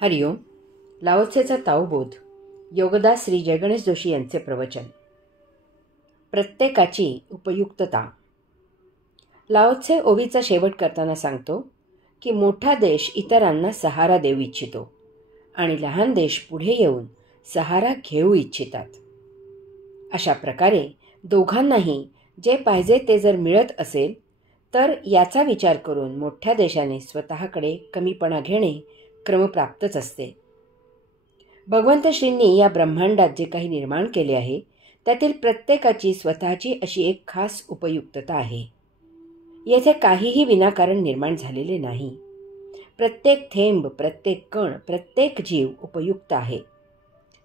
हरिओम. लाओत्सेचा ताओबोध. योगदास श्री जयगणेश जोशी यांचे प्रवचन. प्रत्येकाची उपयुक्तता. लाओत्से ओवीचा शेवट करताना सांगतो की मोठा देश इतरांना सहारा देऊ इच्छितो आणि लहान देश पुढे येऊन सहारा घेऊ इच्छितात. अशा प्रकारे दोघांनाही जे पाहिजे ते जर मिळत असेल तर याचा विचार करून मोठ्या देशाने स्वतःकडे कमीपणा घेणे क्रमप्राप्तच असते. भगवंत श्रींनी या ब्रह्मांडात जे काही निर्माण केले आहे त्यातील प्रत्येकाची स्वतःची अशी एक खास उपयुक्तता आहे. येथे काहीही विनाकारण निर्माण झालेले नाही. प्रत्येक थेंब, प्रत्येक कण, प्रत्येक जीव उपयुक्त आहे.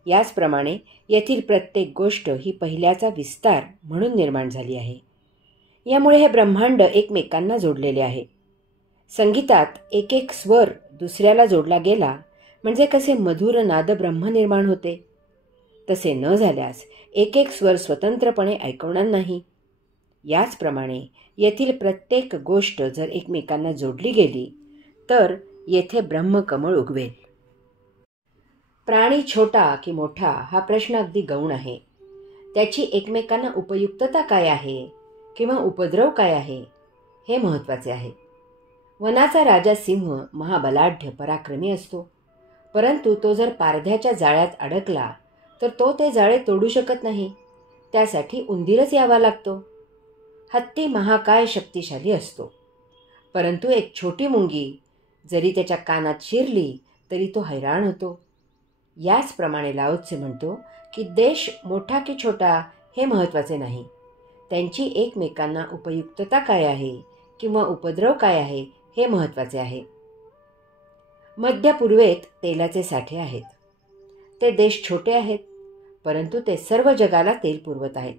याचप्रमाणे येथील प्रत्येक गोष्ट ही पहिल्याचा विस्तार म्हणून निर्माण झाली आहे. यामुळे हे ब्रह्मांड एकमेकांना जोडलेले आहे. संगीतात एक एक स्वर दुसऱ्याला जोडला गेला म्हणजे कसे मधुर नाद ब्रह्म निर्माण होते, तसे न झाल्यास एक एक स्वर स्वतंत्रपणे ऐकवणार नाही. याचप्रमाणे येथील प्रत्येक गोष्ट जर एकमेकांना जोडली गेली तर येथे ब्रह्मकमळ उगवेल. प्राणी छोटा की मोठा हा प्रश्न अगदी गौण आहे. त्याची एकमेकांना उपयुक्तता काय आहे किंवा उपद्रव काय आहे हे महत्त्वाचे आहे. वनाचा राजा सिंह महाबलाढ्य पराक्रमी असतो, परंतु तो जर पारध्याच्या जाळ्यात अडकला तर तो ते जाळे तोडू शकत नाही. त्यासाठी उंदीरच यावा लागतो. हत्ती महाकाय शक्तिशाली असतो, परंतु एक छोटी मुंगी जरी त्याच्या कानात शिरली तरी तो हैराण होतो. याचप्रमाणे लाओत्से म्हणतो की देश मोठा की छोटा हे महत्त्वाचे नाही, त्यांची एकमेकांना उपयुक्तता काय आहे किंवा उपद्रव काय आहे हे महत्त्वाचे आहे. मध्य पूर्वेत तेलाचे साठे आहेत. ते देश छोटे आहेत, परंतु ते सर्व जगाला तेल पुरवत आहेत.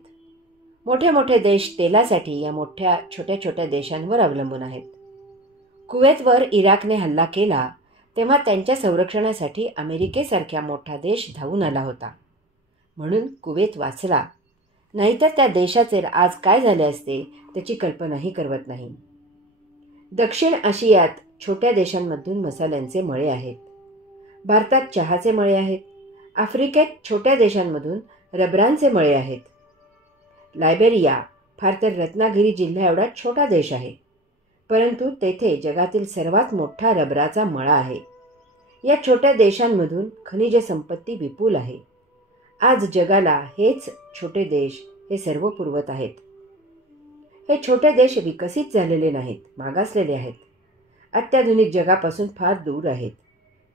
मोठे मोठे देश तेलासाठी या मोठ्या छोट्या छोट्या देशांवर अवलंबून आहेत. कुवेतवर इराकने हल्ला केला तेव्हा त्यांच्या संरक्षणासाठी अमेरिकेसारख्या मोठा देश धावून आला होता, म्हणून कुवेत वाचला. नाहीतर त्या देशाचे आज काय झाले असते त्याची कल्पनाही करवत नाही. दक्षिण आशियात छोट्या देशांमधून मसाल्यांचे मळे आहेत. भारतात चहाचे मळे आहेत. आफ्रिकेत छोट्या देशांमधून रबरांचे मळे आहेत. लायबेरिया फार तर रत्नागिरी जिल्हा एवढा छोटा देश आहे, परंतु तेथे जगातील सर्वात मोठा रबराचा मळा आहे. या छोट्या देशांमधून खनिज संपत्ती विपुल आहे. आज जगाला हेच छोटे देश हे सर्व पुरवत आहेत. हे छोटे देश विकसित झालेले नाहीत, मागासलेले आहेत. अत्याधुनिक जगापासून फार दूर आहेत.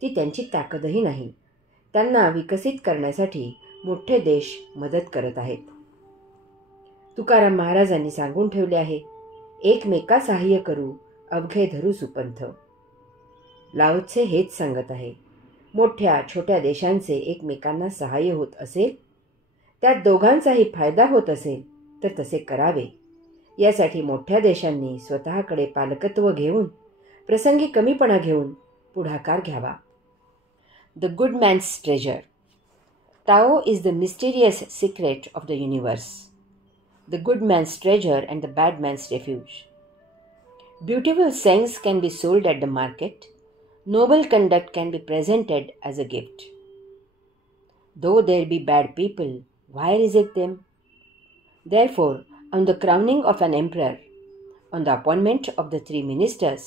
ती त्यांची ताकदही नाही. त्यांना विकसित करण्यासाठी मोठे देश मदत करत आहेत. तुकाराम महाराजांनी सांगून ठेवले आहे, एकमेका सहाय्य करू अवघे धरू सुपंथ. लाओत्से हेच सांगत आहे. मोठ्या छोट्या देशांचे एकमेकांना सहाय्य होत असेल, त्यात दोघांचाही फायदा होत असेल तर तसे करावे. यासाठी मोठ्या देशांनी स्वतःकडे पालकत्व घेऊन, प्रसंगी कमीपणा घेऊन पुढाकार घ्यावा. The good man's treasure. Tao is the mysterious secret of the universe. The good man's treasure and the bad man's refuge. Beautiful sayings can be sold at the market. Noble conduct can be presented as a gift. Though there be bad people, why reject them? Therefore, on the crowning of an emperor, on the appointment of the 3 ministers,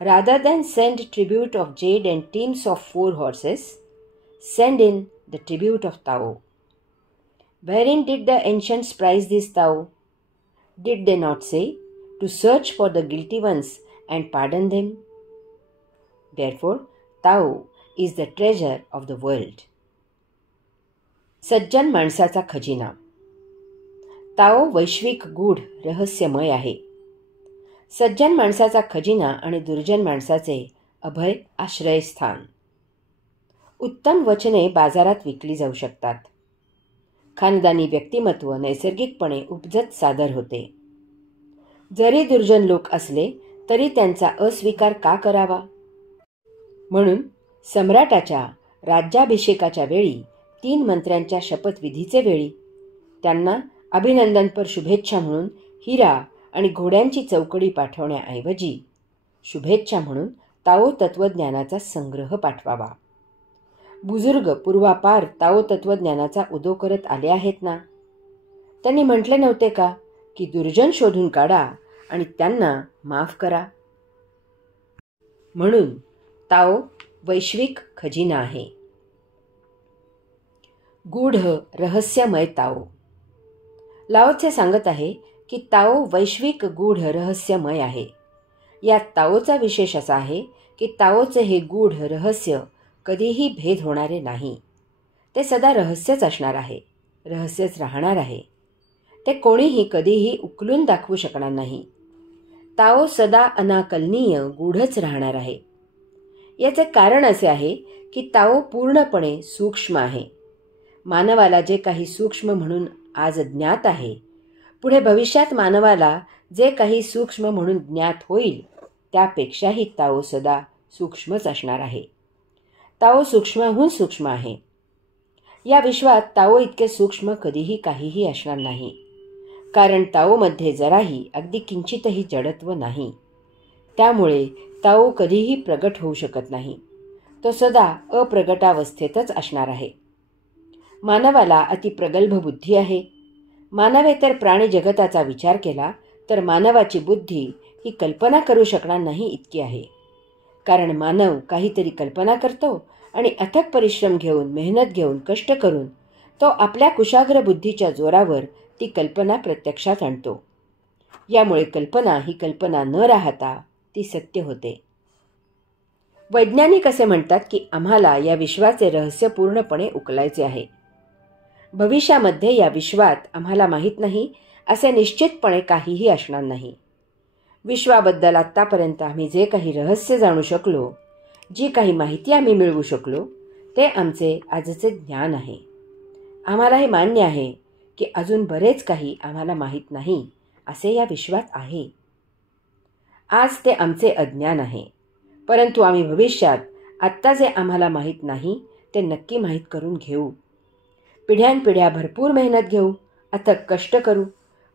rather than send tribute of jade and teams of 4 horses, send in the tribute of Tao. Wherein did the ancients prize this Tao? Did they not say, to search for the guilty ones and pardon them? Therefore, Tao is the treasure of the world. सज्जन माणसाचा खजिना. ताओ वैश्विक गूढ रहस्यमय आहे. सज्जन माणसाचा खजिना आणि दुर्जन माणसाचे अभय आश्रयस्थान. उत्तम वचने बाजारात विकली जाऊ शकतात. खानदानी व्यक्तिमत्व नैसर्गिकपणे उपजत सादर होते. जरी दुर्जन लोक असले तरी त्यांचा अस्वीकार का करावा? म्हणून सम्राटाच्या राज्याभिषेकाच्या वेळी 3 मंत्र्यांच्या शपथविधीचे वेळी त्यांना अभिनंदनपर शुभेच्छा म्हणून हिरा आणि घोड्यांची चौकडी पाठवण्याऐवजी शुभेच्छा म्हणून ताओ तत्वज्ञानाचा संग्रह पाठवावा. बुजुर्ग पूर्वापार ताओ तत्वज्ञानाचा उदो करत आले आहेत ना. त्यांनी म्हटले नव्हते का की दुर्जन शोधून काढा आणि त्यांना माफ करा. म्हणून ताओ वैश्विक खजिना आहे. गूढ रहस्यमय ताओ. लाओत्से सांगत आहे की ताओ वैश्विक गूढ रहस्यमय आहे. या ताओचा विशेष असा आहे की ताओचे हे गूढ रहस्य कधीही भेद होणारे नाही. ते सदा रहस्यच असणार आहे, रहस्यच राहणार आहे. ते कोणीही कधीही उकलून दाखवू शकणार नाही. ताओ सदा अनाकलनीय गूढच राहणार आहे. याचे कारण असे आहे की ताओ पूर्णपणे सूक्ष्म आहे. मानवाला जे काही सूक्ष्म म्हणून आज ज्ञात आहे, पुढे भविष्यात मानवाला जे काही सूक्ष्म म्हणून ज्ञात होईल त्यापेक्षाही ताओ सदा सूक्ष्मच असणार आहे. ताओ सूक्ष्महून सूक्ष्म आहे. या विश्वात ताओ इतके सूक्ष्म कधीही काहीही असणार नाही. कारण ताओमध्ये जराही अगदी किंचितही जडत्व नाही. त्यामुळे ताओ कधीही प्रगट होऊ शकत नाही. तो सदा अप्रगटावस्थेतच असणार आहे. मानवाला अतिप्रगल्भ बुद्धी आहे. मानवेतर प्राणी जगताचा विचार केला तर मानवाची बुद्धी ही कल्पना करू शकणार नाही इतकी आहे. कारण मानव काहीतरी कल्पना करतो आणि अथक परिश्रम घेऊन, मेहनत घेऊन, कष्ट करून तो आपल्या कुशाग्र बुद्धीच्या जोरावर ती कल्पना प्रत्यक्षात आणतो. यामुळे कल्पना ही कल्पना न राहता ती सत्य होते. वैज्ञानिक असे म्हणतात की आम्हाला या विश्वाचे रहस्य पूर्णपणे उकलायचे आहे. भविष्यामध्ये या विश्वात आम्हाला माहीत नाही असे निश्चितपणे काहीही असणार नाही. विश्वाबद्दल आत्तापर्यंत आम्ही जे काही रहस्य जाणू शकलो, जी काही माहिती आम्ही मिळवू शकलो, ते आमचे आजचे ज्ञान आहे. आम्हाला हे मान्य आहे की अजून बरेच काही आम्हाला माहीत नाही असे या विश्वात आहे. आज ते आमचे अज्ञान आहे. परंतु आम्ही भविष्यात आत्ता जे आम्हाला माहीत नाही ते नक्की माहीत करून घेऊ. पिढ्यानपिढ्या भरपूर मेहनत घेऊ, अथक कष्ट करू,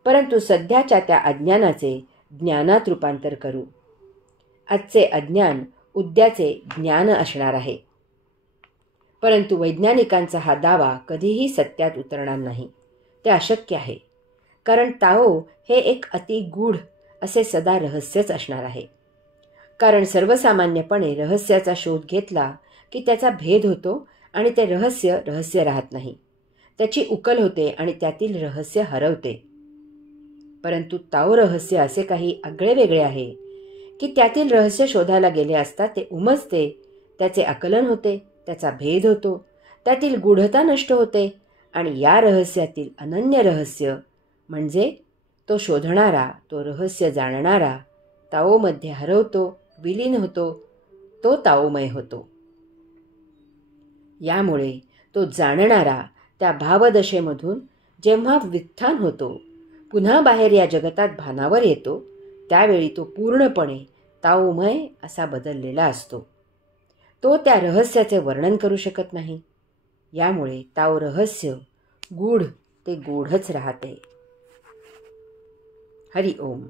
परंतु सध्याच्या त्या अज्ञानाचे ज्ञानात रूपांतर करू. आजचे अज्ञान उद्याचे ज्ञान असणार आहे. परंतु वैज्ञानिकांचा हा दावा कधीही सत्यात उतरणार नाही. ते अशक्य आहे. कारण ताओ हे एक अतिगूढ असे सदा रहस्यच असणार आहे. कारण सर्वसामान्यपणे रहस्याचा शोध घेतला की त्याचा भेद होतो आणि ते रहस्य रहस्य राहत नाही. त्याची उकल होते आणि त्यातील रहस्य हरवते. परंतु ताओ रहस्य असे काही आगळे वेगळे आहे की त्यातील रहस्य शोधायला गेले असता ते उमजते, त्याचे आकलन होते, त्याचा भेद होतो, त्यातील गूढता नष्ट होते आणि या रहस्यातील अनन्य रहस्य म्हणजे तो शोधणारा, तो रहस्य जाणणारा ताओमध्ये हरवतो, विलीन होतो, तो ताओमय होतो. यामुळे तो जाणणारा त्या भावदशेमधून जेव्हा व्युत्थान होतो, पुन्हा बाहेर या जगतात भानावर येतो, त्यावेळी तो पूर्णपणे ताओमय असा बदललेला असतो. तो त्या रहस्याचे वर्णन करू शकत नाही. यामुळे ताओ रहस्य गूढ ते गूढच राहते. हरि ओम.